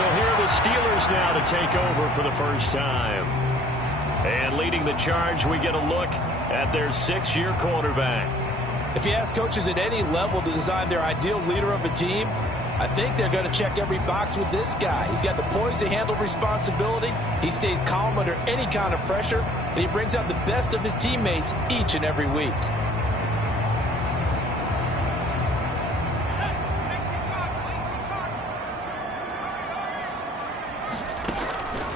So here are the Steelers now to take over for the first time. And leading the charge, we get a look at their 6th-year quarterback. If you ask coaches at any level to design their ideal leader of a team, I think they're going to check every box with this guy. He's got the poise to handle responsibility. He stays calm under any kind of pressure, and he brings out the best of his teammates each and every week.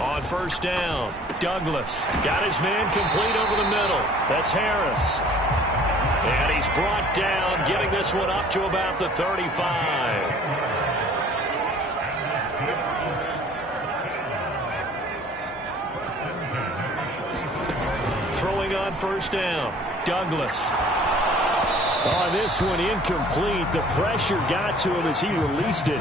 On first down, Douglas got his man complete over the middle. That's Harris. And he's brought down, getting this one up to about the 35. Throwing on first down, Douglas. On this one, incomplete. The pressure got to him as he released it.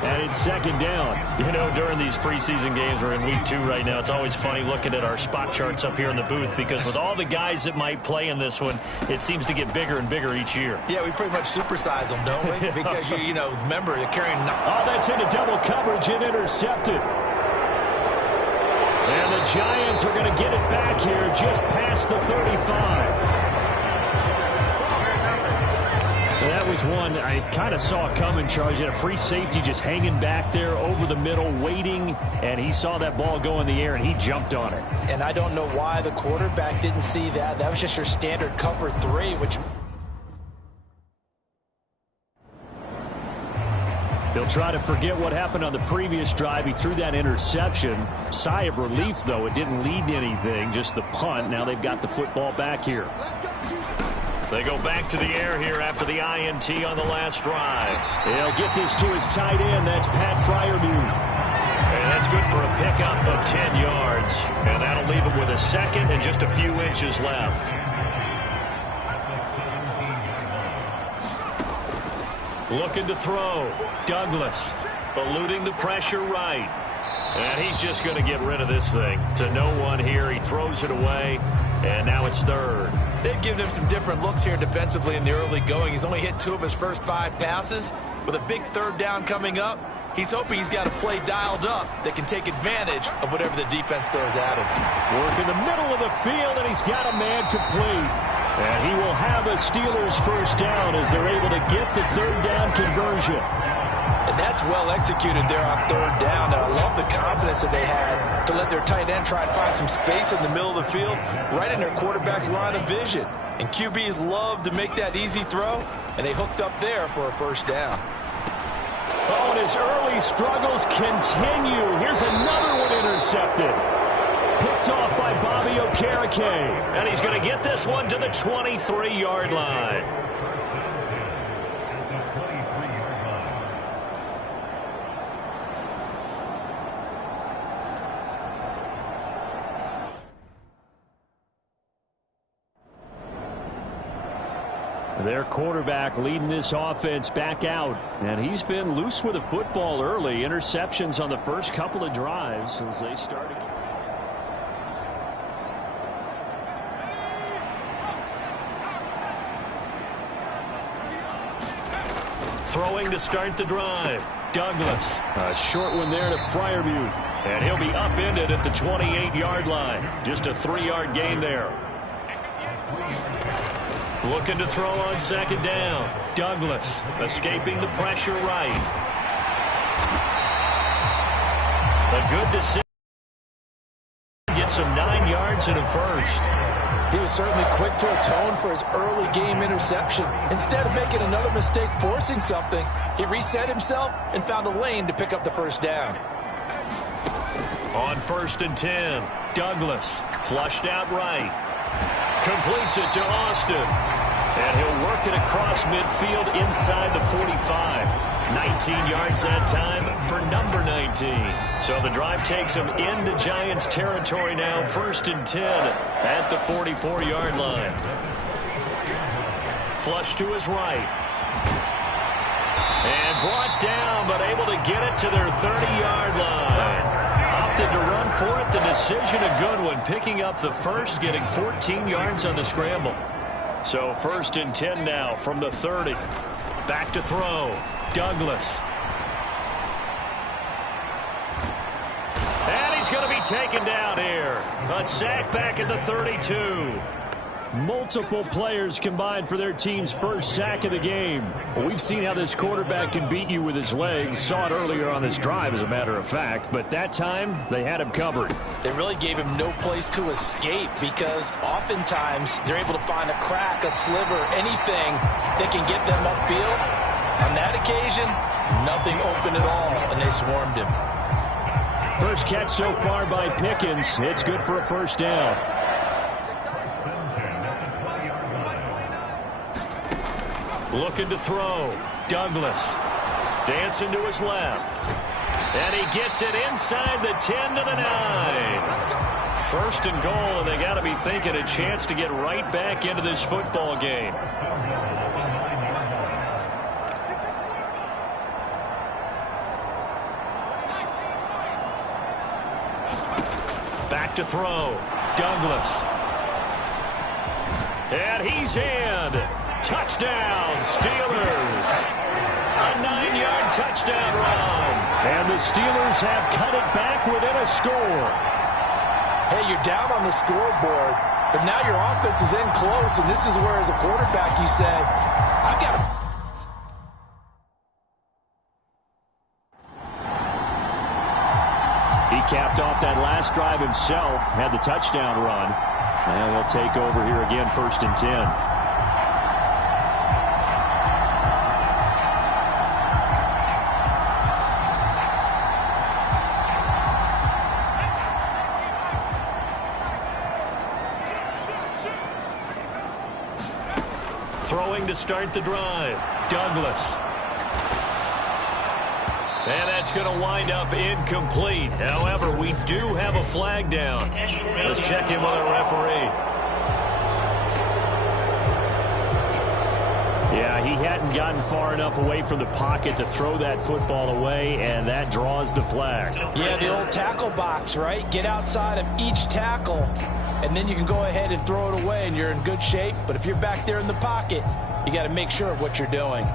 And it's second down. You know, during these preseason games, we're in week 2 right now, it's always funny looking at our spot charts up here in the booth because with all the guys that might play in this one, it seems to get bigger and bigger each year. Yeah, we pretty much supersize them, don't we? Because, you know, remember, they're carrying... Oh, that's into double coverage and intercepted. And the Giants are going to get it back here just past the 35. That was one I kind of saw coming, Charles. He had a free safety just hanging back there over the middle, waiting, and he saw that ball go in the air, and he jumped on it. And I don't know why the quarterback didn't see that. That was just your standard cover 3, which... He'll try to forget what happened on the previous drive. He threw that interception. Sigh of relief, though. It didn't lead to anything, just the punt. Now they've got the football back here. They go back to the air here after the INT on the last drive. He'll get this to his tight end. That's Pat Freiermuth. And that's good for a pickup of 10 yards. And that'll leave him with a second and just a few inches left. Looking to throw. Douglas eluding the pressure right. And he's just going to get rid of this thing. To no one here. He throws it away. And now it's third. They've given him some different looks here defensively in the early going. He's only hit 2 of his first 5 passes. With a big third down coming up, he's hoping he's got a play dialed up that can take advantage of whatever the defense throws at him. Work in the middle of the field, and he's got a man complete. And he will have a Steelers first down as they're able to get the third down conversion. And that's well executed there on third down. And I love the confidence that they had to let their tight end try and find some space in the middle of the field, right in their quarterback's line of vision. And QBs love to make that easy throw, and they hooked up there for a first down. Oh, and his early struggles continue. Here's another one intercepted. Picked off by Bobby Okereke. And he's going to get this one to the 23-yard line. Their quarterback leading this offense back out. And he's been loose with the football early. Interceptions on the first couple of drives as they start again. Throwing to start the drive. Douglas. A short one there to Freiermuth. And he'll be upended at the 28-yard line. Just a 3-yard gain there. Looking to throw on second down. Douglas escaping the pressure right. A good decision. Gets him 9 yards and a first. He was certainly quick to atone for his early game interception. Instead of making another mistake forcing something, he reset himself and found a lane to pick up the first down. On 1st and 10, Douglas flushed out right. Completes it to Austin. And he'll work it across midfield inside the 45. 19 yards that time for number 19. So the drive takes him into Giants territory now. 1st and 10 at the 44-yard line. Flush to his right. And brought down, but able to get it to their 30-yard line. Opted to run for it. The decision a good one. Picking up the first, getting 14 yards on the scramble. So 1st and 10 now from the 30. Back to throw. Douglas. he's going to be taken down here. A sack back at the 32. Multiple players combined for their team's first sack of the game. Well, we've seen how this quarterback can beat you with his legs. Saw it earlier on this drive, as a matter of fact. But that time, they had him covered. They really gave him no place to escape because oftentimes they're able to find a crack, a sliver, anything that can get them upfield. On that occasion, nothing open at all, and they swarmed him. First catch so far by Pickens. It's good for a first down. Looking to throw. Douglas dancing to his left. And he gets it inside the 10 to the 9. First and goal, and they got to be thinking a chance to get right back into this football game. Back to throw. Douglas. And he's in. Touchdown, Steelers. A 9-yard touchdown run. And the Steelers have cut it back within a score. Hey, you're down on the scoreboard, but now your offense is in close, and this is where, as a quarterback, you say, I've got to... He capped off that last drive himself, had the touchdown run. And they'll take over here again, 1st and 10. Throwing to start the drive. Douglas. And that's going to wind up incomplete. However, we do have a flag down. Let's check in with our referee. Yeah, he hadn't gotten far enough away from the pocket to throw that football away, and that draws the flag. Yeah, the old tackle box, right? Get outside of each tackle, and then you can go ahead and throw it away, and you're in good shape. But if you're back there in the pocket, you got to make sure of what you're doing.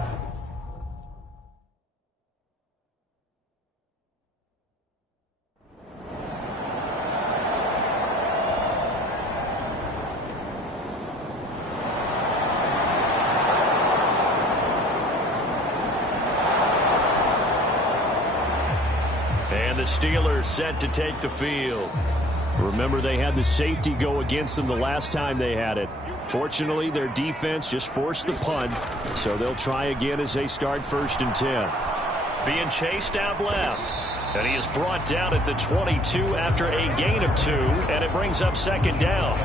And the Steelers set to take the field. Remember, they had the safety go against them the last time they had it. Fortunately, their defense just forced the punt, so they'll try again as they start 1st and 10. Being chased out left. And he is brought down at the 22 after a gain of 2, and it brings up 2nd down.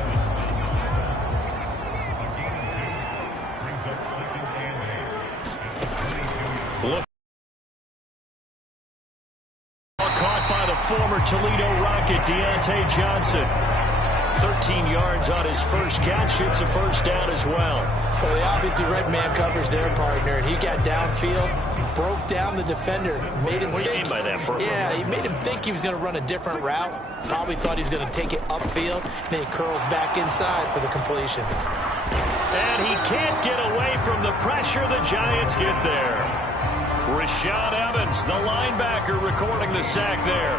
Look. Caught by the former Toledo Rocket, Deontay Johnson. 13 yards on his first catch. It's a first down as well. Well, they obviously read man coverage their partner, and he got downfield, broke down the defender, made him what think. do you mean by that, bro? Yeah, he made him think he was going to run a different route. Probably thought he was going to take it upfield. Then he curls back inside for the completion. And he can't get away from the pressure. The Giants get there. Rashad Evans, the linebacker, recording the sack there.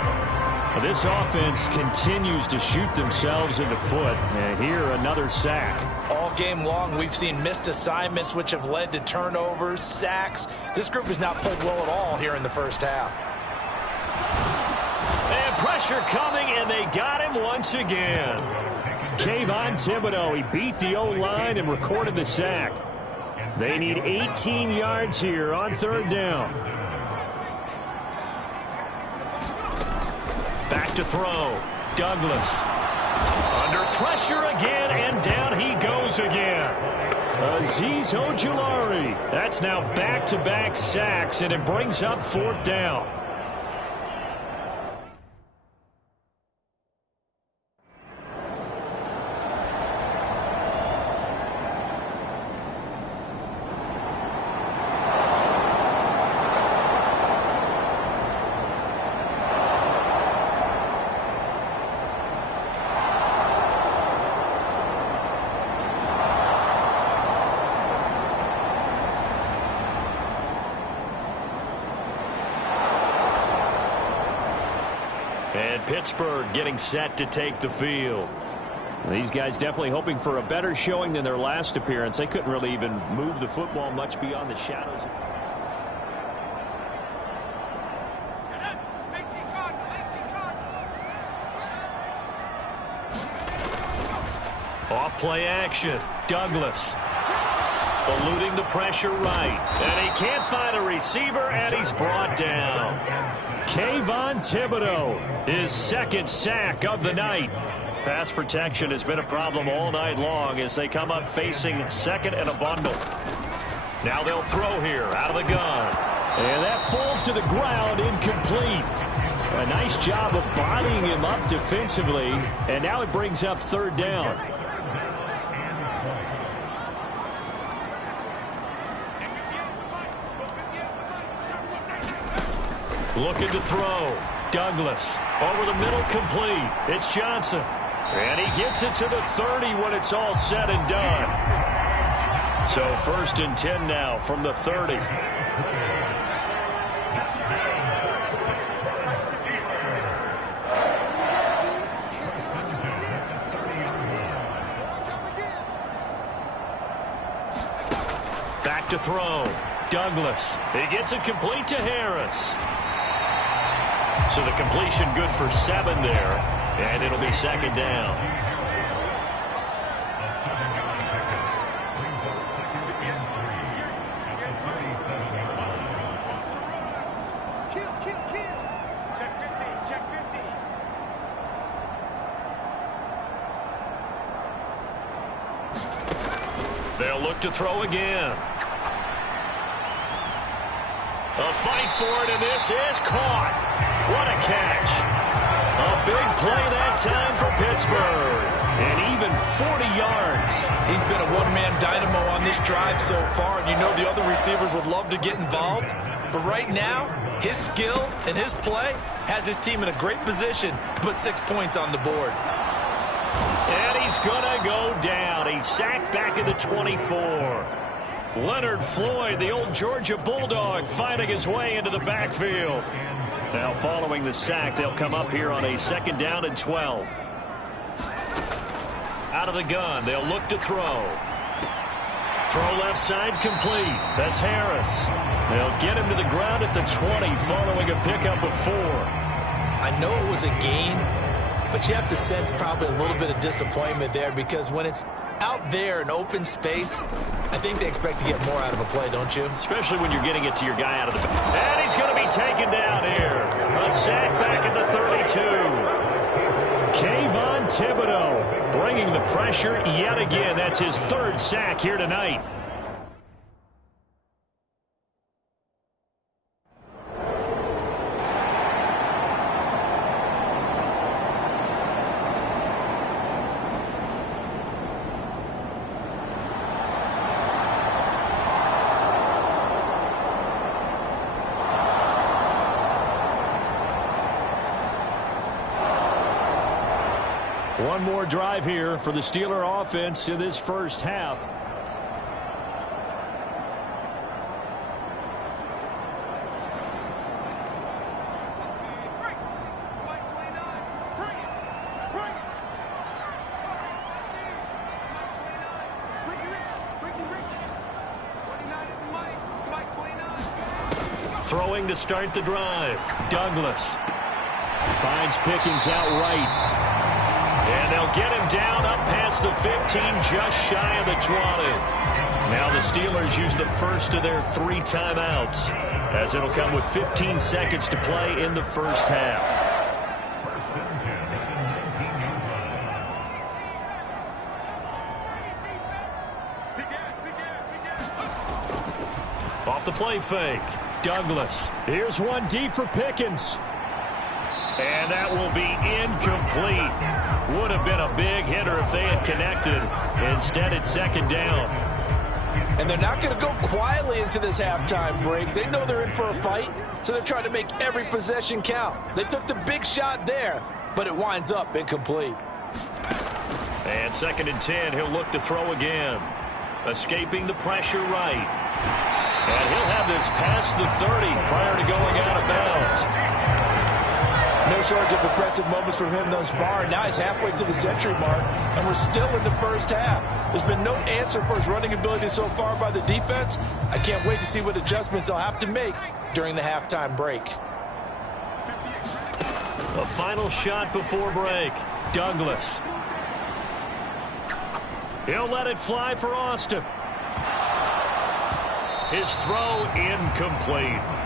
This offense continues to shoot themselves in the foot. And here, another sack. All game long, we've seen missed assignments, which have led to turnovers, sacks. This group has not played well at all here in the first half. And pressure coming, and they got him once again. Qb1, he beat the O-line and recorded the sack. They need 18 yards here on 3rd down. Back to throw. Douglas. Under pressure again, and down he goes again. Azeez Ojulari. That's now back-to-back sacks, and it brings up 4th down. And Pittsburgh getting set to take the field. These guys definitely hoping for a better showing than their last appearance. They couldn't really even move the football much beyond the shadows. Off play action. Douglas. Eluding the pressure right. And he can't find a receiver, and he's brought down. Qb1, his second sack of the night. Pass protection has been a problem all night long as they come up facing second and a bundle. Now they'll throw here out of the gun. And that falls to the ground, incomplete. A nice job of bodying him up defensively. And now it brings up third down. Looking to throw. Douglas over the middle, complete. It's Johnson. And he gets it to the 30 when it's all said and done. So 1st and 10 now from the 30. Back to throw. Douglas. He gets it complete to Harris. So the completion good for 7 there, and it'll be second down. Check 50, check 50. They'll look to throw again. A fight for it, and this is caught. What a catch. A big play that time for Pittsburgh. And even 40 yards. He's been a one-man dynamo on this drive so far, and you know the other receivers would love to get involved. But right now, his skill and his play has his team in a great position to put 6 points on the board. And he's going to go down. He's sacked back at the 24. Leonard Floyd, the old Georgia Bulldog, finding his way into the backfield. Now following the sack, they'll come up here on a 2nd down and 12. Out of the gun, they'll look to throw. Throw left side complete. That's Harris. They'll get him to the ground at the 20 following a pickup of 4. I know it was a gain, but you have to sense probably a little bit of disappointment there because when it's out there in open space, I think they expect to get more out of a play, don't you? Especially when you're getting it to your guy out of the back. And he's going to be taken down here. A sack back at the 32. Qb1 bringing the pressure yet again. That's his 3rd sack here tonight. One more drive here for the Steeler offense in this first half. Throwing to start the drive. Douglas finds Pickens out right. And they'll get him down up past the 15, just shy of the 20. Now the Steelers use the first of their 3 timeouts, as it'll come with 15 seconds to play in the first half. Off the play fake. Douglas. Here's one deep for Pickens. And that will be incomplete. Would have been a big hitter if they had connected. Instead, it's 2nd down. And they're not going to go quietly into this halftime break. They know they're in for a fight, so they're trying to make every possession count. They took the big shot there, but it winds up incomplete. And 2nd and 10, he'll look to throw again. Escaping the pressure right. And he'll have this past the 30 prior to going out of bounds. No shortage of impressive moments from him thus far. Now he's halfway to the century mark, and we're still in the first half. There's been no answer for his running ability so far by the defense. I can't wait to see what adjustments they'll have to make during the halftime break. A final shot before break. Douglas. He'll let it fly for Austin. His throw incomplete.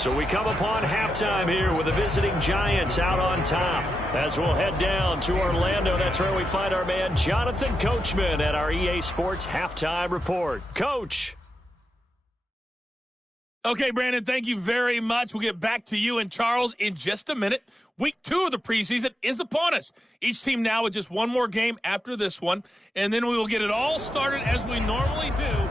So we come upon halftime here with the visiting Giants out on top. As we'll head down to Orlando, that's where we find our man Jonathan Coachman at our EA Sports Halftime Report. Coach. Okay, Brandon, thank you very much. We'll get back to you and Charles in just a minute. Week 2 of the preseason is upon us. Each team now with just one more game after this one, and then we will get it all started as we normally do.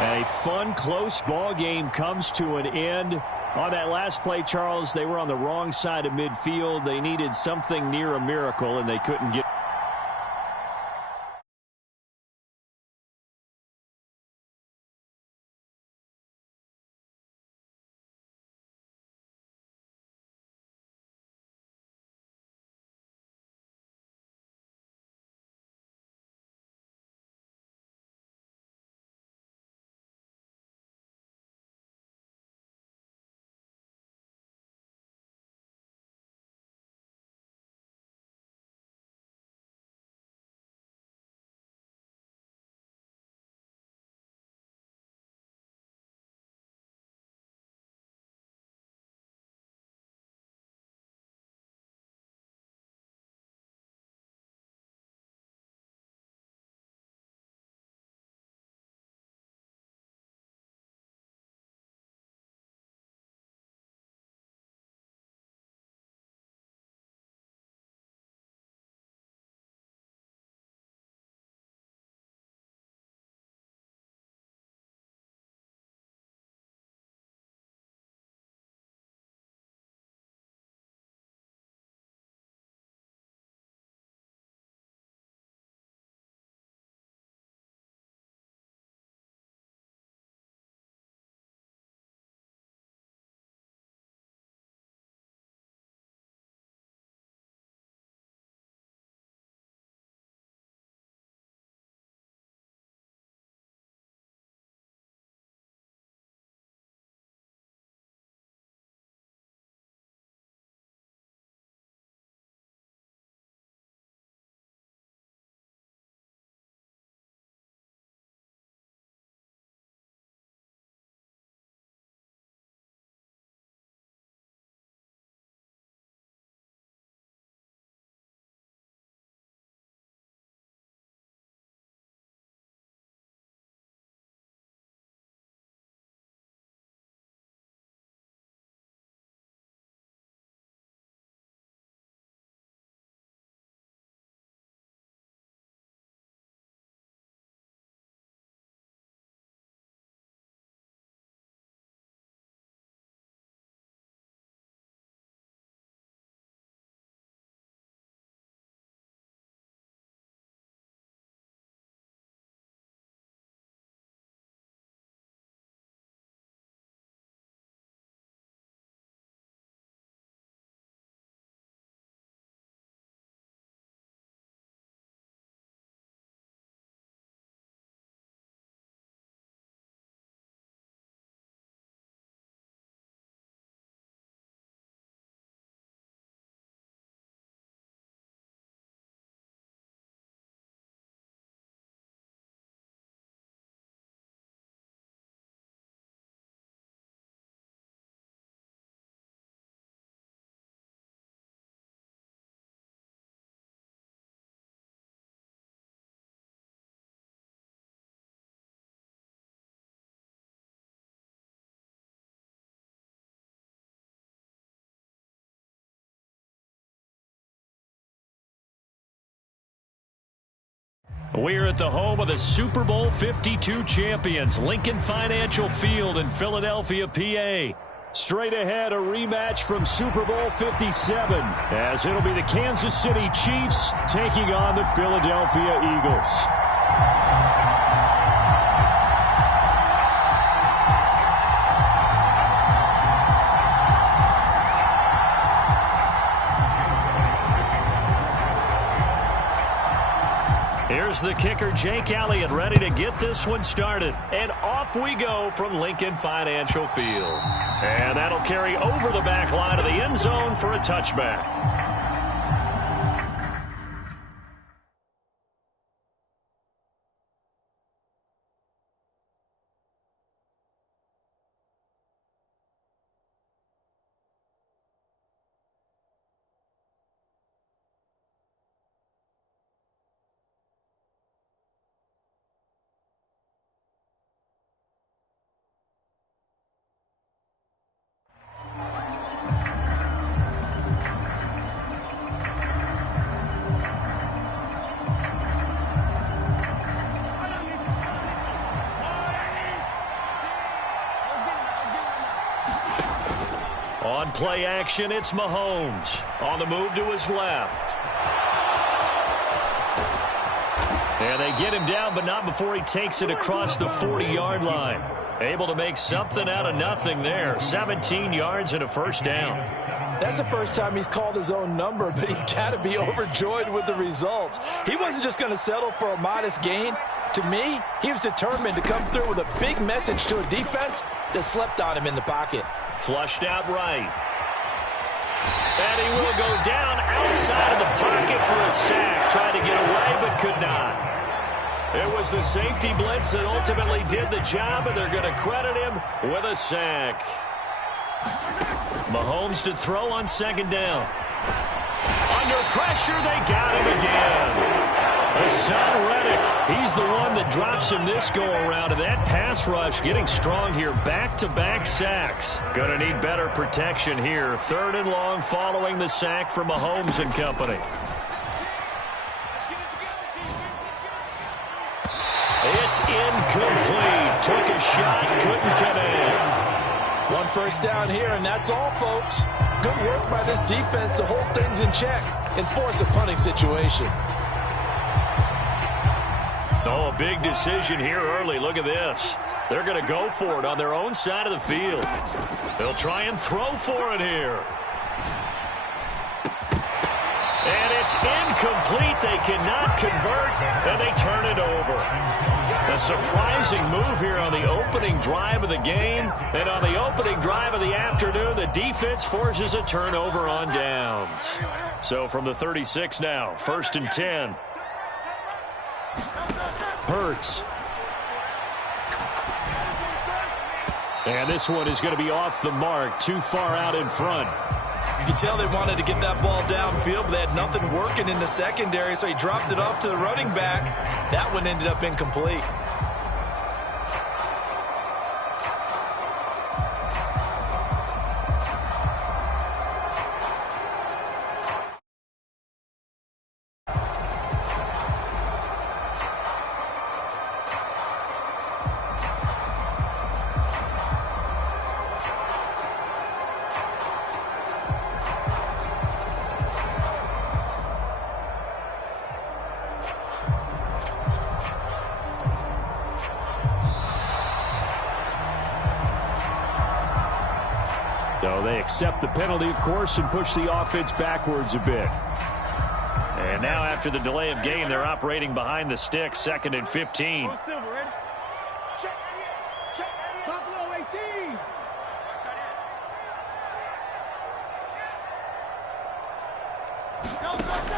A fun, close ball game comes to an end. On that last play, Charles, they were on the wrong side of midfield. They needed something near a miracle, and they couldn't get We're at the home of the Super Bowl 52 champions, Lincoln Financial Field in Philadelphia, PA. Straight ahead, a rematch from Super Bowl 57, as it'll be the Kansas City Chiefs taking on the Philadelphia Eagles. Here's the kicker, Jake Elliott, ready to get this one started. And off we go from Lincoln Financial Field. And that'll carry over the back line of the end zone for a touchback. On play action, it's Mahomes. On the move to his left. And they get him down, but not before he takes it across the 40-yard line. Able to make something out of nothing there. 17 yards and a first down. That's the first time he's called his own number, but he's got to be overjoyed with the results. He wasn't just going to settle for a modest gain. To me, he was determined to come through with a big message to a defense that slept on him in the pocket. Flushed out right. And he will go down outside of the pocket for a sack. Tried to get away, but could not. It was the safety blitz that ultimately did the job, and they're going to credit him with a sack. Mahomes to throw on second down. Under pressure, they got him again. Hassan Reddick, he's the one that drops him this go-around, and that pass rush getting strong here. Back-to-back sacks. Going to need better protection here. 3rd and long following the sack from Mahomes and company. It's incomplete. Took a shot, couldn't connect. One first down here, and that's all, folks. Good work by this defense to hold things in check and force a punting situation. Oh, a big decision here early. Look at this. They're going to go for it on their own side of the field. They'll try and throw for it here. And it's incomplete. They cannot convert, and they turn it over. A surprising move here on the opening drive of the game. And on the opening drive of the afternoon, the defense forces a turnover on downs. So from the 36 now, 1st and 10. Hurts. And this one is going to be off the mark, too far out in front. You can tell they wanted to get that ball downfield, but they had nothing working in the secondary, so he dropped it off to the running back. That one ended up incomplete. So they accept the penalty, of course, and push the offense backwards a bit. And now after the delay of game, they're operating behind the sticks, 2nd and 15.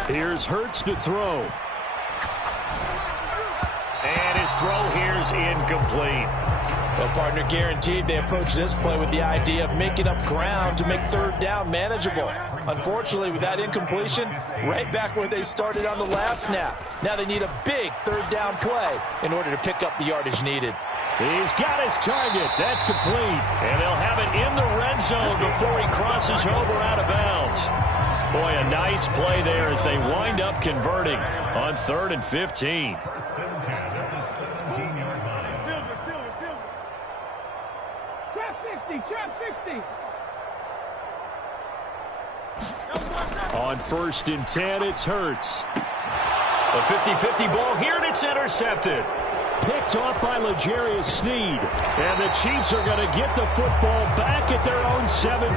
Here's Hurts to throw. And his throw here's incomplete. Well, partner, guaranteed they approach this play with the idea of making up ground to make 3rd down manageable. Unfortunately, with that incompletion, right back where they started on the last snap. Now they need a big 3rd down play in order to pick up the yardage needed. He's got his target. That's complete. And they'll have it in the red zone before he crosses over out of bounds. Boy, a nice play there as they wind up converting on 3rd and 15. Trap 60. On 1st and 10, it's Hurts. A 50-50 ball here, and it's intercepted. Picked off by L'Jarius Sneed. And the Chiefs are going to get the football back at their own 17.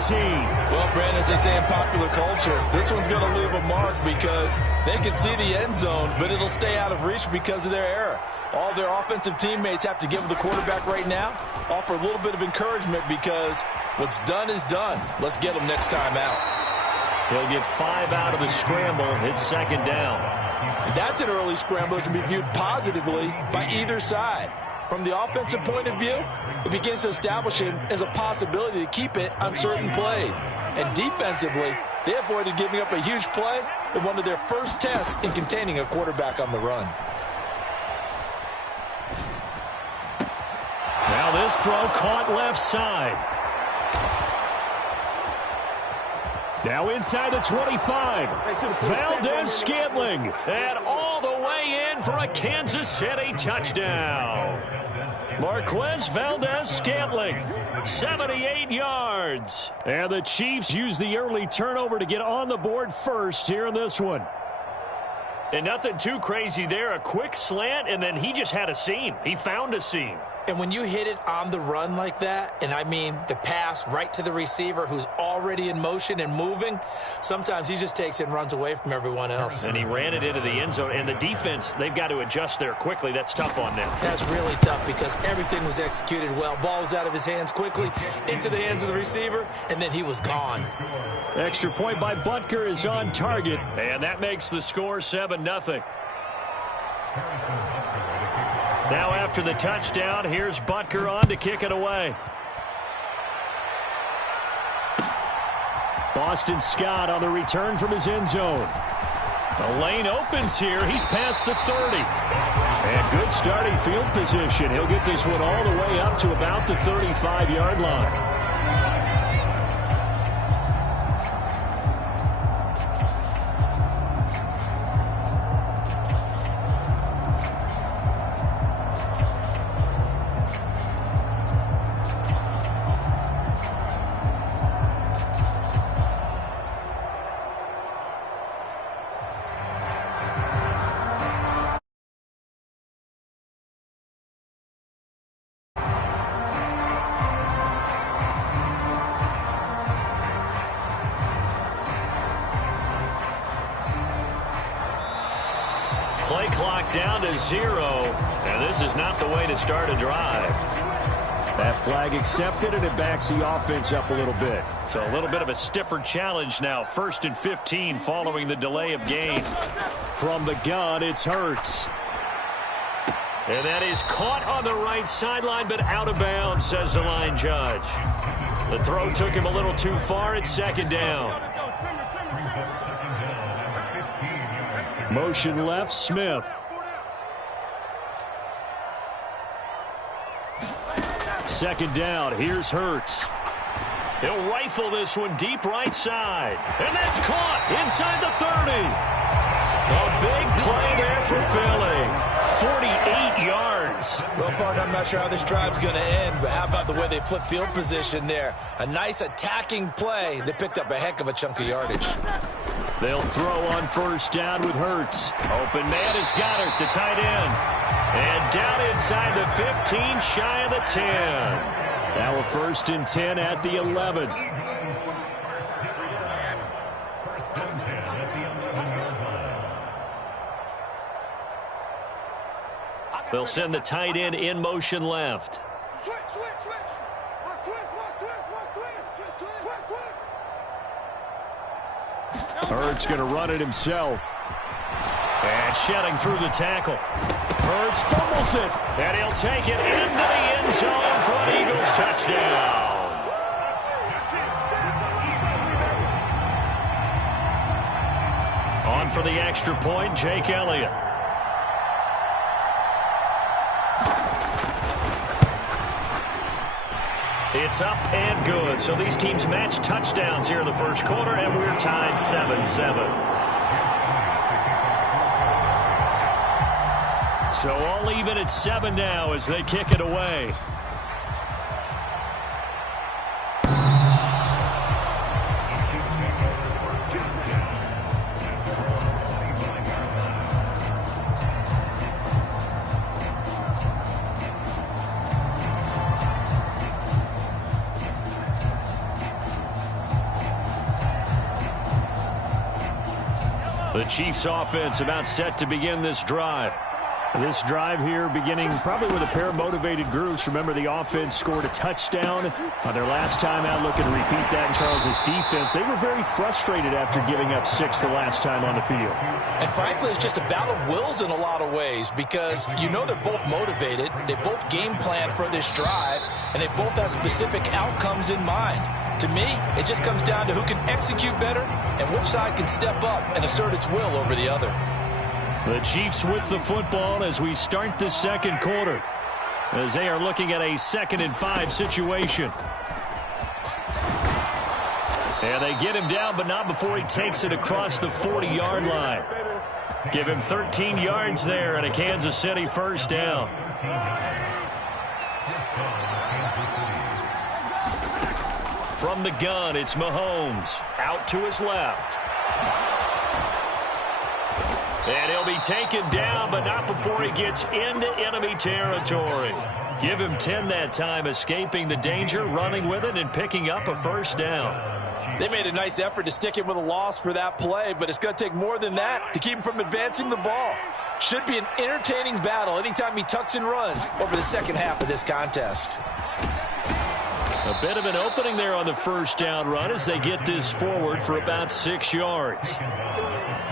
Well, Brandon, as they say in popular culture, this one's going to leave a mark because they can see the end zone, but it'll stay out of reach because of their error. All their offensive teammates have to give the quarterback right now, offer a little bit of encouragement because what's done is done. Let's get them next time out. He'll get 5 out of the scramble. It's 2nd down. That's an early scramble that can be viewed positively by either side. From the offensive point of view, it begins to establish it as a possibility to keep it on certain plays. And defensively, they avoided giving up a huge play in one of their first tests in containing a quarterback on the run. Now this throw caught left side. Now inside the 25. Valdez-Scantling. And all the way in for a Kansas City touchdown. Marquez Valdez-Scantling, 78 yards. And the Chiefs use the early turnover to get on the board first here in this one. And nothing too crazy there. A quick slant, and then he just had a seam. He found a seam. And when you hit it on the run like that, and I mean the pass right to the receiver who's already in motion and moving, sometimes he just takes it and runs away from everyone else. And he ran it into the end zone. And the defense, they've got to adjust there quickly. That's tough on them. That's really tough because everything was executed well. Ball was out of his hands quickly, into the hands of the receiver, and then he was gone. Extra point by Butker is on target. And that makes the score 7-0. Now after the touchdown, here's Butker on to kick it away. Boston Scott on the return from his end zone. The lane opens here. He's past the 30. And good starting field position. He'll get this one all the way up to about the 35-yard line. Play clock down to 0, and this is not the way to start a drive. That flag accepted, and it backs the offense up a little bit. So a little bit of a stiffer challenge now. 1st and 15 following the delay of game. From the gun, it's Hurts. And that is caught on the right sideline, but out of bounds, says the line judge. The throw took him a little too far. It's 2nd down. Motion left, Smith. Second down, here's Hurts. He'll rifle this one deep right side. And that's caught inside the 30. A big play there for Philly. 48 yards. Well, partner, I'm not sure how this drive's going to end, but how about the way they flip field position there? A nice attacking play that picked up a heck of a chunk of yardage. They'll throw on 1st down with Hurts. Open man is Goddard, the tight end. And down inside the 15, shy of the 10. Now a 1st and 10 at the 11. They'll send the tight end in motion left. Switch. Watch twist. Hurts going to run it himself. And shedding through the tackle. Hurts fumbles it. And he'll take it into the end zone for an Eagles touchdown. On for the extra point, Jake Elliott. It's up and good. So these teams match touchdowns here in the first quarter, and we're tied 7-7. So all even at 7 now as they kick it away. The Chiefs offense about set to begin this drive. This drive here beginning probably with a pair of motivated groups. Remember, the offense scored a touchdown on their last time out. Looking to repeat that in Charles's defense. They were very frustrated after giving up 6 the last time on the field. And frankly, it's just a battle of wills in a lot of ways because you know they're both motivated. They both game plan for this drive, and they both have specific outcomes in mind. To me, it just comes down to who can execute better and which side can step up and assert its will over the other. The Chiefs with the football as we start the second quarter, as they are looking at a 2nd and 5 situation. And they get him down, but not before he takes it across the 40-yard line. Give him 13 yards there and a Kansas City first down. From the gun, it's Mahomes. Out to his left. And he'll be taken down, but not before he gets into enemy territory. Give him 10 that time, escaping the danger, running with it, and picking up a first down. They made a nice effort to stick him with a loss for that play, but it's going to take more than that to keep him from advancing the ball. Should be an entertaining battle anytime he tucks and runs over the second half of this contest. A bit of an opening there on the first down run as they get this forward for about 6 yards.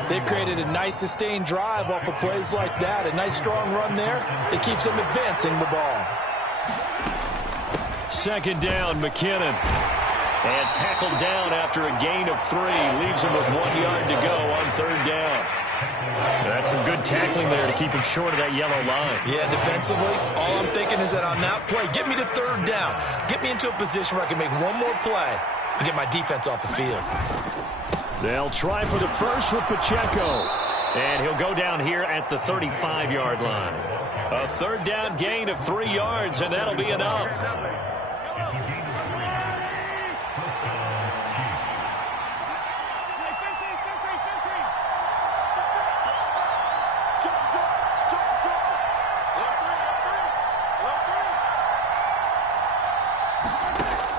They've created a nice sustained drive off of plays like that. A nice strong run there. It keeps them advancing the ball. 2nd down, McKinnon. And tackled down after a gain of 3. Leaves him with 1 yard to go on 3rd down. That's some good tackling there to keep him short of that yellow line. Yeah, defensively, all I'm thinking is that on that play, get me to 3rd down. Get me into a position where I can make one more play and get my defense off the field. They'll try for the first with Pacheco. And he'll go down here at the 35-yard line. A 3rd down gain of 3 yards, and that'll be enough.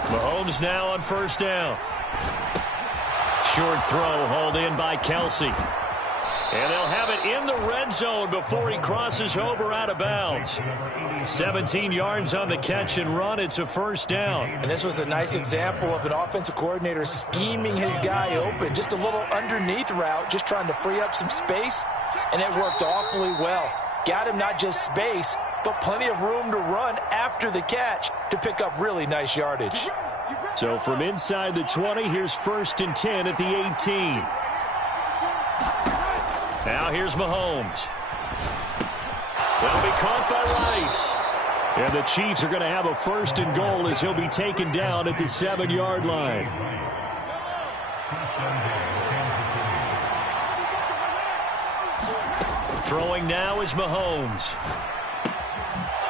Mahomes now on first down. Short throw hauled in by Kelsey. And they'll have it in the red zone before he crosses over out of bounds. 17 yards on the catch and run. It's a first down. And this was a nice example of an offensive coordinator scheming his guy open. Just a little underneath route, just trying to free up some space. And it worked awfully well. Got him not just space, but plenty of room to run after the catch to pick up really nice yardage. So from inside the 20, here's 1st and 10 at the 18. Now here's Mahomes. That'll be caught by Rice. And the Chiefs are going to have a 1st and goal as he'll be taken down at the 7-yard line. Throwing now is Mahomes.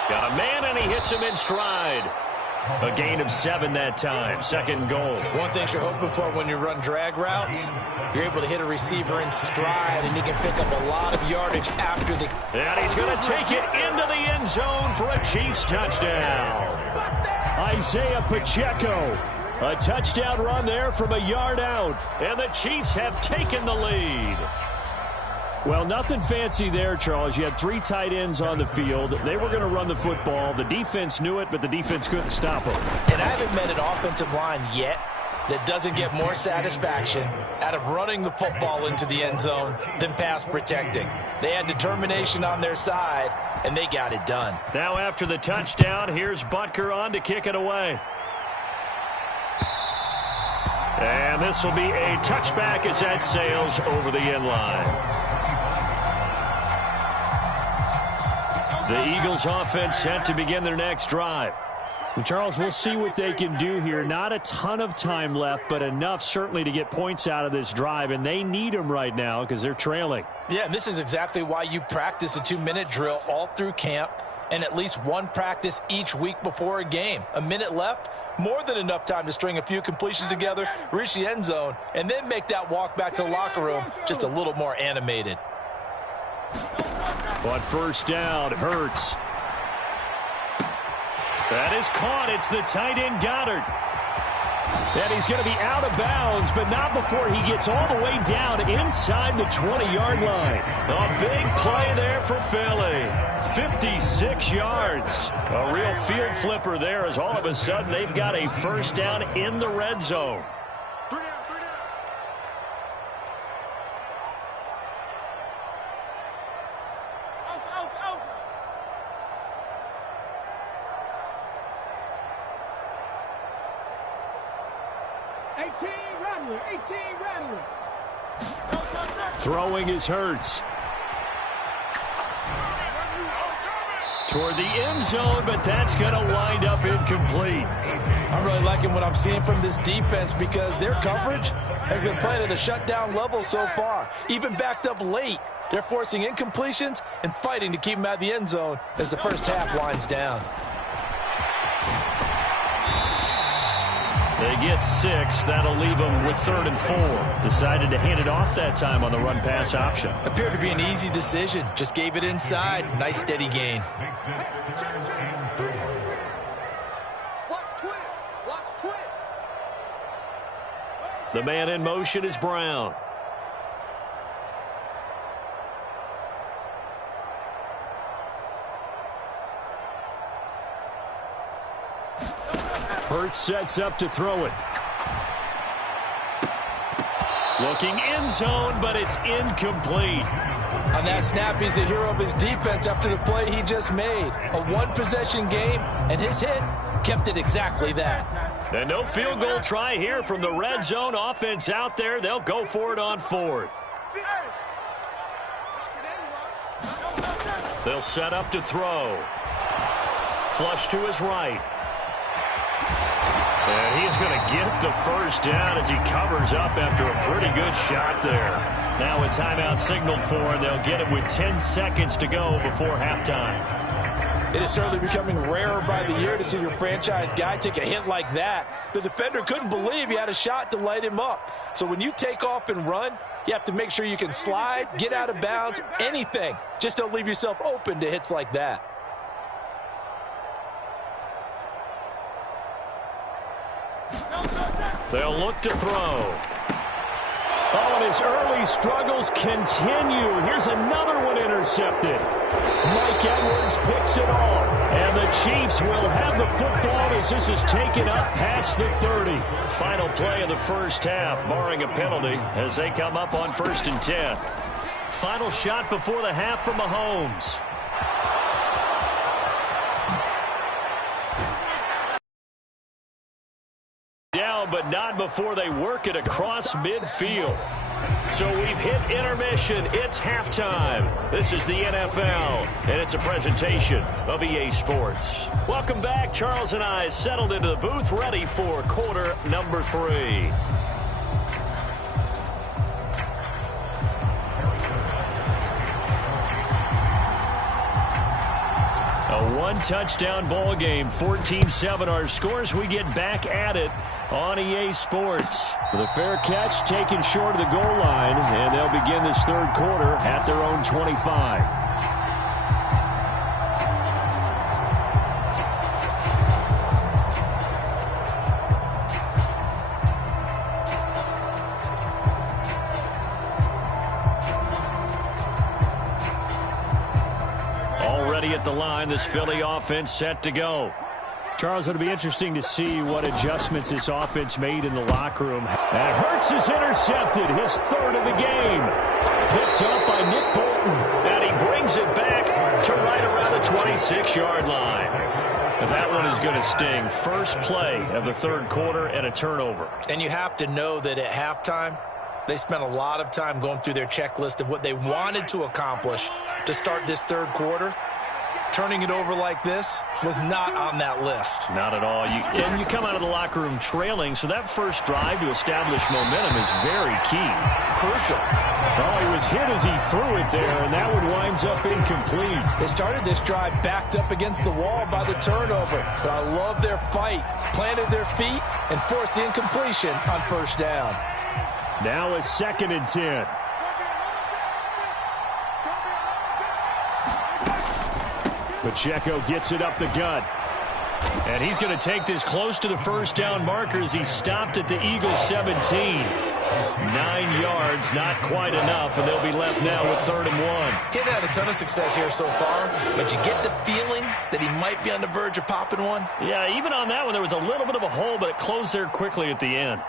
Got a man, and he hits him in stride. A gain of 7 that time. 2nd and goal. One thing you're hoping for when you run drag routes, you're able to hit a receiver in stride, and he can pick up a lot of yardage after the... And he's going to take it into the end zone for a Chiefs touchdown. Isaiah Pacheco. A touchdown run there from a yard out. And the Chiefs have taken the lead. Well, nothing fancy there, Charles. You had 3 tight ends on the field. They were going to run the football. The defense knew it, but the defense couldn't stop them. And I haven't met an offensive line yet that doesn't get more satisfaction out of running the football into the end zone than pass protecting. They had determination on their side, and they got it done. Now after the touchdown, here's Butker on to kick it away. And this will be a touchback as that sails over the end line. The Eagles offense set to begin their next drive. Well, Charles, we'll see what they can do here. Not a ton of time left, but enough certainly to get points out of this drive, and they need them right now because they're trailing. Yeah, and this is exactly why you practice a 2-minute drill all through camp and at least one practice each week before a game. A minute left, more than enough time to string a few completions together, reach the end zone, and then make that walk back to the locker room just a little more animated. On first down, Hurts. That is caught. It's the tight end Goddard. And he's going to be out of bounds, but not before he gets all the way down inside the 20-yard line. A big play there for Philly. 56 yards. A real field flipper there as all of a sudden they've got a first down in the red zone. 18 Rattler. Throwing is Hurts. Toward the end zone, but that's going to wind up incomplete. I'm really liking what I'm seeing from this defense because their coverage has been playing at a shutdown level so far. Even backed up late, they're forcing incompletions and fighting to keep them out of the end zone as the first half winds down. They get 6. That'll leave them with 3rd and 4. Decided to hand it off that time on the run-pass option. Appeared to be an easy decision. Just gave it inside. Nice steady gain. Watch twins. The man in motion is Brown. Hurts sets up to throw it. Looking end zone, but it's incomplete. On that snap, he's the hero of his defense after the play he just made. A one-possession game, and his hit kept it exactly that. And no field goal try here from the red zone offense out there. They'll go for it on 4th. They'll set up to throw. Flush to his right. And he's going to get the first down as he covers up after a pretty good shot there. Now a timeout signaled for, and they'll get it with 10 seconds to go before halftime. It is certainly becoming rarer by the year to see your franchise guy take a hit like that. The defender couldn't believe he had a shot to light him up. So when you take off and run, you have to make sure you can slide, get out of bounds, anything. Just don't leave yourself open to hits like that. They'll look to throw. Oh, and his early struggles continue. Here's another one intercepted. Mike Edwards picks it off. And the Chiefs will have the football as this is taken up past the 30. Final play of the first half, barring a penalty, as they come up on 1st and 10. Final shot before the half from Mahomes. But not before they work it across midfield. So we've hit intermission. It's halftime. This is the NFL, and it's a presentation of EA Sports. Welcome back. Charles and I settled into the booth, ready for quarter number 3. A one-touchdown ball game, 14-7 our scores. We get back at it on EA Sports. The fair catch taken short of the goal line, and they'll begin this third quarter at their own 25. Already at the line, this Philly offense set to go. Charles, it'll be interesting to see what adjustments this offense made in the locker room. And Hurts is intercepted, his 3rd of the game. Picked up by Nick Bolton. And he brings it back to right around the 26-yard line. And that one is going to sting. First play of the third quarter and a turnover. And you have to know that at halftime, they spent a lot of time going through their checklist of what they wanted to accomplish to start this third quarter. turning it over like this was not on that list. Not at all. And you come out of the locker room trailing, so that first drive to establish momentum is very key. Crucial. Oh, he was hit as he threw it there, and that one winds up incomplete. They started this drive backed up against the wall by the turnover, but I love their fight. Planted their feet and forced the incompletion on first down. Now a 2nd and 10. Pacheco gets it up the gut. And he's going to take this close to the first down marker as he stopped at the Eagles 17. 9 yards, not quite enough, and they'll be left now with 3rd and 1. He's had a ton of success here so far, but you get the feeling that he might be on the verge of popping one. Yeah, even on that one, there was a little bit of a hole, but it closed there quickly at the end.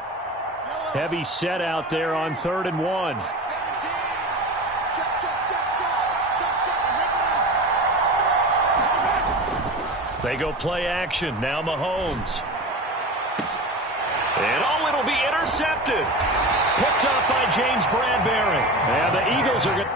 Heavy set out there on 3rd and 1. They go play action. Now Mahomes. And oh, it'll be intercepted. Picked up by James Bradbury. And the Eagles are going to...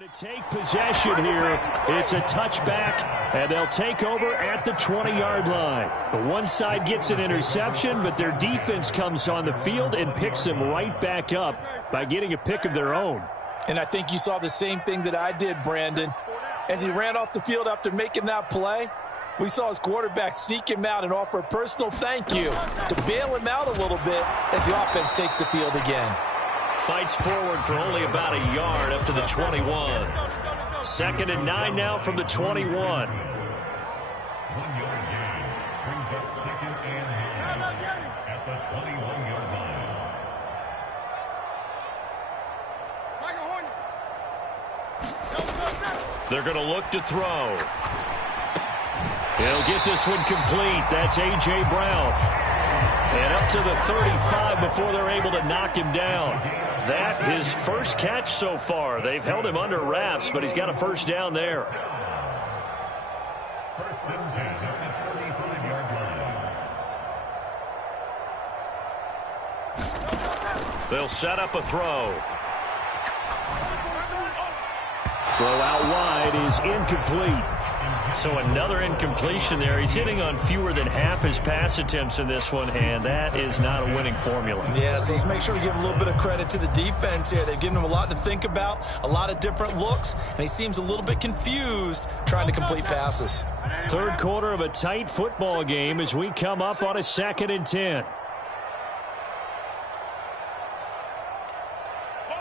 To take possession here, it's a touchback, and they'll take over at the 20-yard line. The one side gets an interception, but their defense comes on the field and picks them right back up by getting a pick of their own. And I think you saw the same thing that I did, Brandon. As he ran off the field after making that play, we saw his quarterback seek him out and offer a personal thank you to bail him out a little bit as the offense takes the field again. Fights forward for only about a yard up to the 21. 2nd and 9 now from the 21. 1 yard gain brings up 2nd and 9 at the 21-yard line. They're going to look to throw. He'll get this one complete. That's A.J. Brown. And up to the 35 before they're able to knock him down. That his first catch so far. They've held him under wraps, but he's got a first down there. 1st and 10 at the 35-yard line. They'll set up a throw. Throw out wide is incomplete. So another incompletion there. He's hitting on fewer than half his pass attempts in this one, and that is not a winning formula. Yeah, so let's make sure we give a little bit of credit to the defense here. They've given him a lot to think about, a lot of different looks, and he seems a little bit confused trying to complete passes. 3rd quarter of a tight football game as we come up on a 2nd and 10.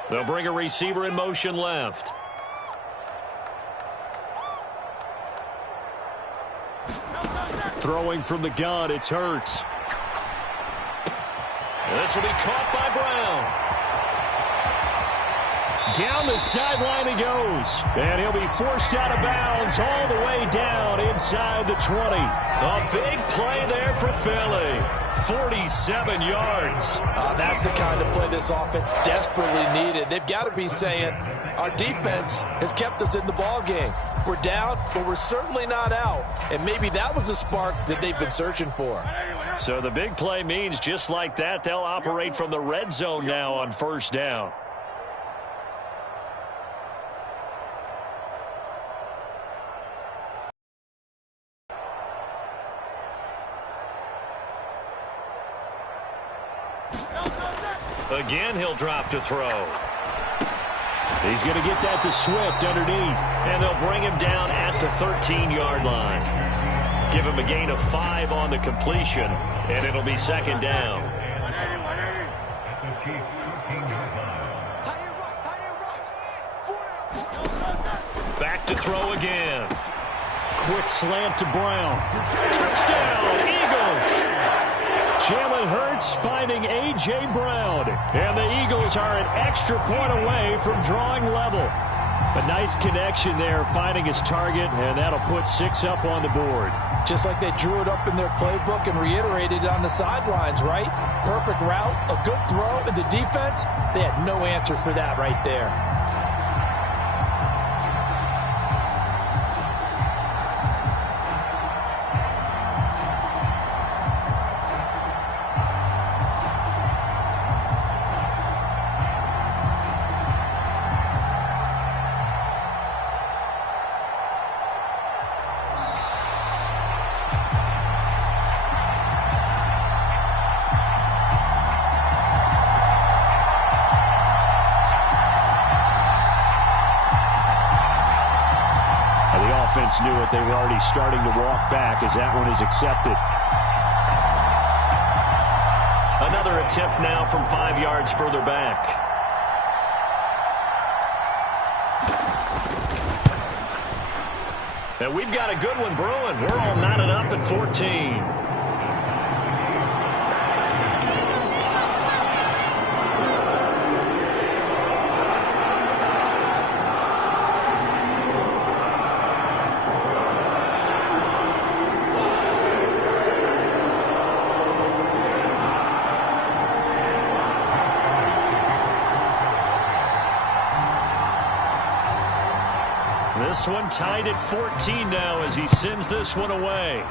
They'll bring a receiver in motion left. Throwing from the gun, it's Hurts. This will be caught by Brown. Down the sideline he goes. And he'll be forced out of bounds all the way down inside the 20. A big play there for Philly. 47 yards. That's the kind of play this offense desperately needed. They've got to be saying, our defense has kept us in the ball game. We're down, but we're certainly not out. And maybe that was the spark that they've been searching for. So the big play means just like that, they'll operate from the red zone now on first down. Again, he'll drop to throw. He's going to get that to Swift underneath, and they'll bring him down at the 13-yard line. Give him a gain of 5 on the completion, and it'll be second down. Back to throw again. Quick slant to Brown. Touchdown, Eagles! Jalen Hurts finding A.J. Brown. And the Eagles are an extra point away from drawing level. A nice connection there, finding his target, and that'll put 6 up on the board. Just like they drew it up in their playbook and reiterated it on the sidelines, right? Perfect route, a good throw, and the defense, they had no answer for that right there. Knew it. They were already starting to walk back as that one is accepted. Another attempt now from 5 yards further back. And we've got a good one brewing. We're all knotted up at 14. This one tied at 14 now as he sends this one away.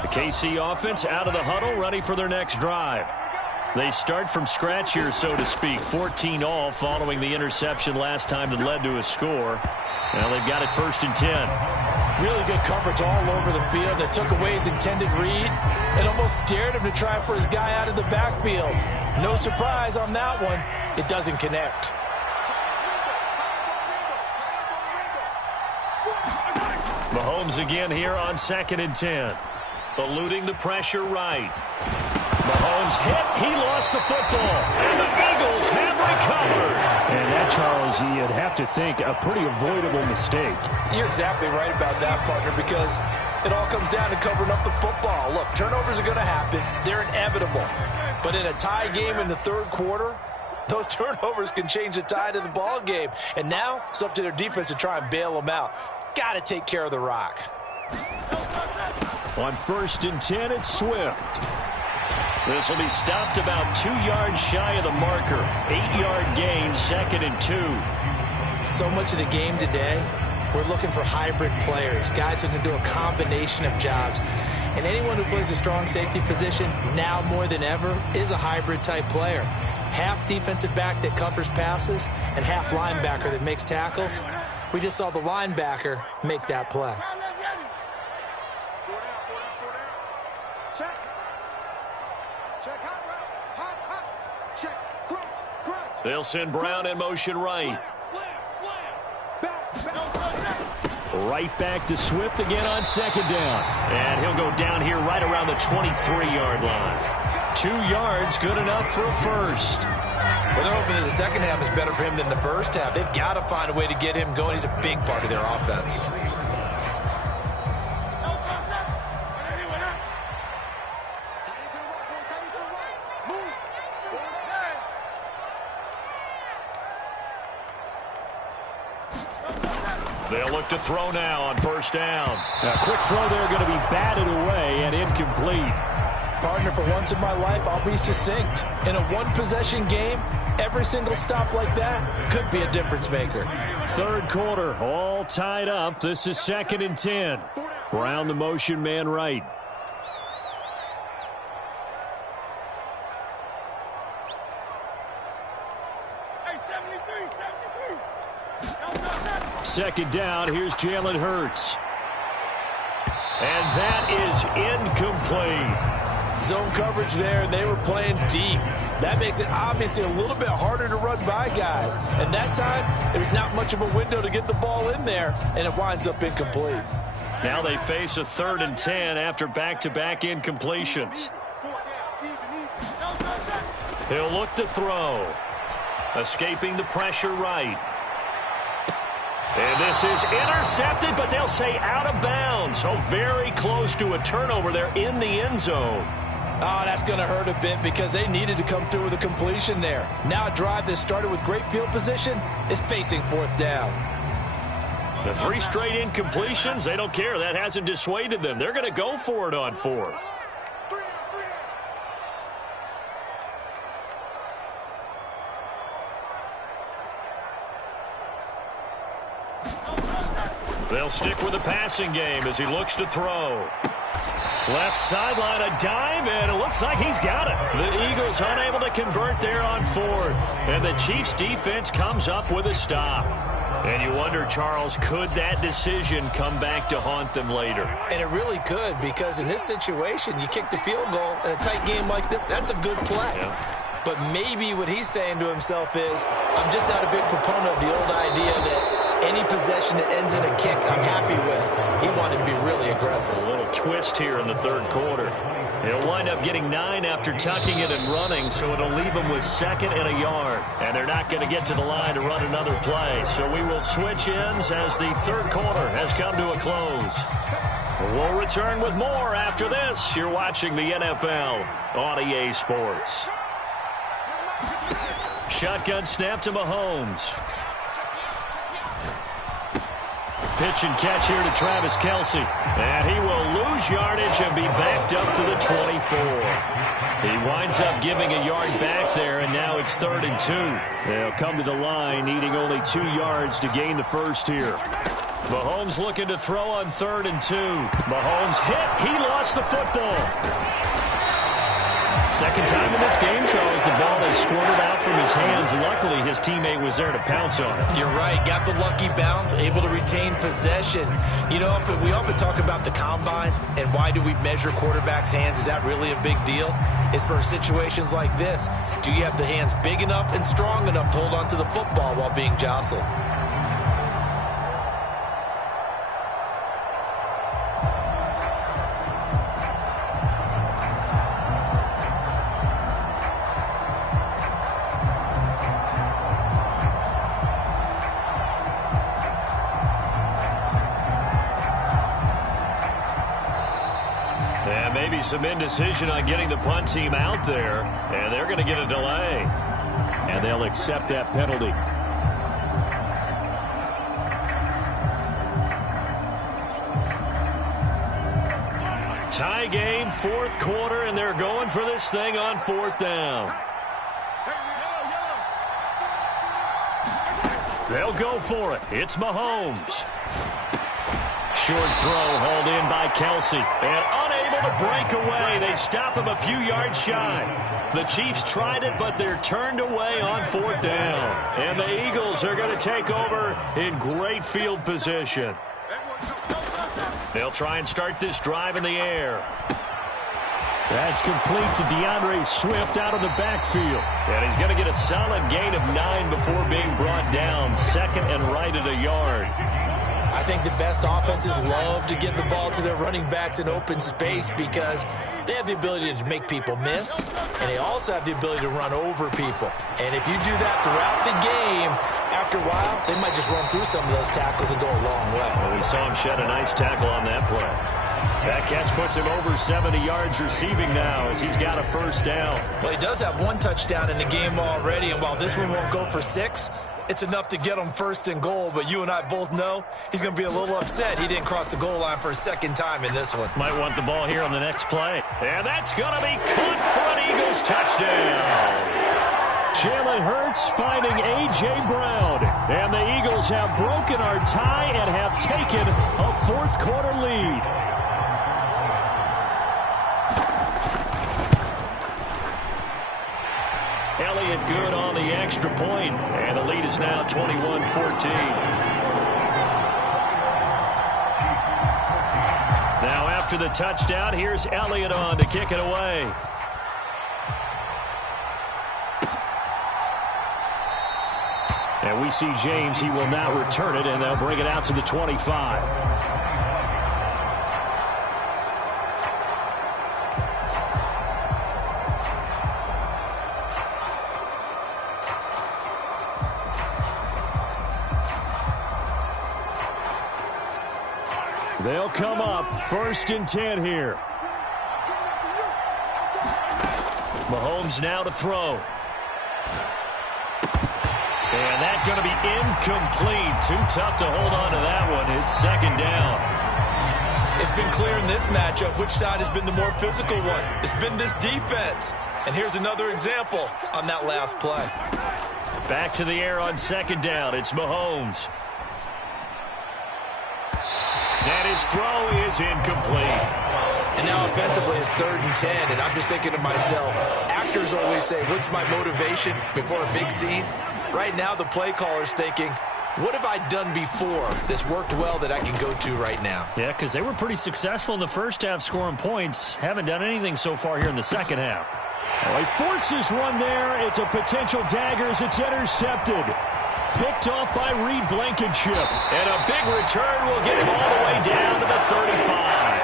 The KC offense out of the huddle, ready for their next drive. They start from scratch here, so to speak. 14 all following the interception last time that led to a score. Now they've got it 1st and 10. Really good coverage all over the field. It took away his intended read and almost dared him to try for his guy out of the backfield. No surprise on that one. It doesn't connect. Mahomes again here on 2nd and 10. Eluding the pressure right. Mahomes hit. He lost the football. And the Eagles have recovered. And that, Charles, you'd have to think a pretty avoidable mistake. You're exactly right about that, partner, because it all comes down to covering up the football. Look, turnovers are going to happen. They're inevitable. But in a tie game in the 3rd quarter, those turnovers can change the tide of the ball game. And now it's up to their defense to try and bail them out. Got to take care of the rock. On 1st and 10, it's Swift. This will be stopped about 2 yards shy of the marker. 8-yard gain, 2nd and 2. So much of the game today, we're looking for hybrid players, guys who can do a combination of jobs. And anyone who plays a strong safety position, now more than ever, is a hybrid type player. Half defensive back that covers passes and half linebacker that makes tackles. We just saw the linebacker make that play. They'll send Brown in motion right. Right back to Swift again on 2nd down. And he'll go down here right around the 23-yard line. 2 yards, good enough for a first. Well, they're hoping that the second half is better for him than the first half. They've got to find a way to get him going. He's a big part of their offense. They'll look to throw now on first down. A quick throw there going to be batted away and incomplete. Partner, for once in my life, I'll be succinct. In a one-possession game, every single stop like that could be a difference maker. Third quarter, all tied up. This is 2nd and 10. Brown the motion man right. Second down, here's Jalen Hurts. And that is incomplete. Zone coverage there, and they were playing deep. That makes it obviously a little bit harder to run by guys. And that time, there's not much of a window to get the ball in there, and it winds up incomplete. Now they face a 3rd and 10 after back-to-back incompletions. He'll look to throw. Escaping the pressure right. And this is intercepted, but they'll say out of bounds. So very close to a turnover there in the end zone. Oh, that's going to hurt a bit because they needed to come through with a completion there. Now a drive that started with great field position is facing 4th down. The 3 straight incompletions, they don't care. That hasn't dissuaded them. They're going to go for it on 4th. They'll stick with the passing game as he looks to throw. Left sideline, a dive, and it looks like he's got it. The Eagles unable to convert there on 4th. And the Chiefs defense comes up with a stop. And you wonder, Charles, could that decision come back to haunt them later? And it really could, because in this situation, you kick the field goal in a tight game like this, that's a good play. Yeah. But maybe what he's saying to himself is, I'm just not a big proponent of the old idea that any possession that ends in a kick, I'm happy with. He wanted to be really aggressive. A little twist here in the 3rd quarter. He'll wind up getting 9 after tucking it and running, so it'll leave him with 2nd and a yard. And they're not going to get to the line to run another play. So we will switch ends as the 3rd quarter has come to a close. We'll return with more after this. You're watching the NFL on EA Sports. Shotgun snap to Mahomes. Pitch and catch here to Travis Kelce. And he will lose yardage and be backed up to the 24. He winds up giving a yard back there, and now it's 3rd and 2. They'll come to the line, needing only 2 yards to gain the first here. Mahomes looking to throw on 3rd and 2. Mahomes hit. He lost the football. Second time in this game, Charles, the ball has squirted out from his hands. Luckily, his teammate was there to pounce on it. You're right. Got the lucky bounce, able to retain possession. You know, we often talk about the combine and why do we measure quarterbacks' hands. Is that really a big deal? It's for situations like this. Do you have the hands big enough and strong enough to hold on to the football while being jostled? Maybe some indecision on getting the punt team out there, and they're going to get a delay. And they'll accept that penalty. Tie game, 4th quarter, and they're going for this thing on 4th down. They'll go for it. It's Mahomes. Short throw hauled in by Kelce. And unable to break away. They stop him a few yards shy. The Chiefs tried it, but they're turned away on 4th down. And the Eagles are going to take over in great field position. They'll try and start this drive in the air. That's complete to DeAndre Swift out of the backfield. And he's going to get a solid gain of 9 before being brought down. 2nd and right at a yard. I think the best offenses love to get the ball to their running backs in open space because they have the ability to make people miss, and they also have the ability to run over people. And if you do that throughout the game, after a while, they might just run through some of those tackles and go a long way. Well, we saw him shed a nice tackle on that play. That catch puts him over 70 yards receiving now as he's got a first down. Well, he does have one touchdown in the game already, and while this one won't go for 6, it's enough to get him first and goal, but you and I both know he's going to be a little upset he didn't cross the goal line for a second time in this one. Might want the ball here on the next play. And that's going to be caught for an Eagles touchdown. Jalen Hurts finding A.J. Brown. And the Eagles have broken our tie and have taken a fourth-quarter lead. Elliott good on the extra point, and the lead is now 21-14. Now after the touchdown, here's Elliott on to kick it away. And we see James, he will now return it, and they'll bring it out to the 25. They'll come up 1st and 10 here. Mahomes now to throw. And that's going to be incomplete. Too tough to hold on to that one. It's 2nd down. It's been clear in this matchup which side has been the more physical one. It's been this defense. And here's another example on that last play. Back to the air on 2nd down. It's Mahomes. And his throw is incomplete. And now offensively it's 3rd and 10. And I'm just thinking to myself, actors always say, what's my motivation before a big scene? Right now the play caller's thinking, what have I done before this worked well that I can go to right now? Yeah, because they were pretty successful in the first half scoring points. Haven't done anything so far here in the second half. Oh, he forces one there. It's a potential dagger as it's intercepted. Picked off by Reed Blankenship. And a big return will get him all the way down to the 35.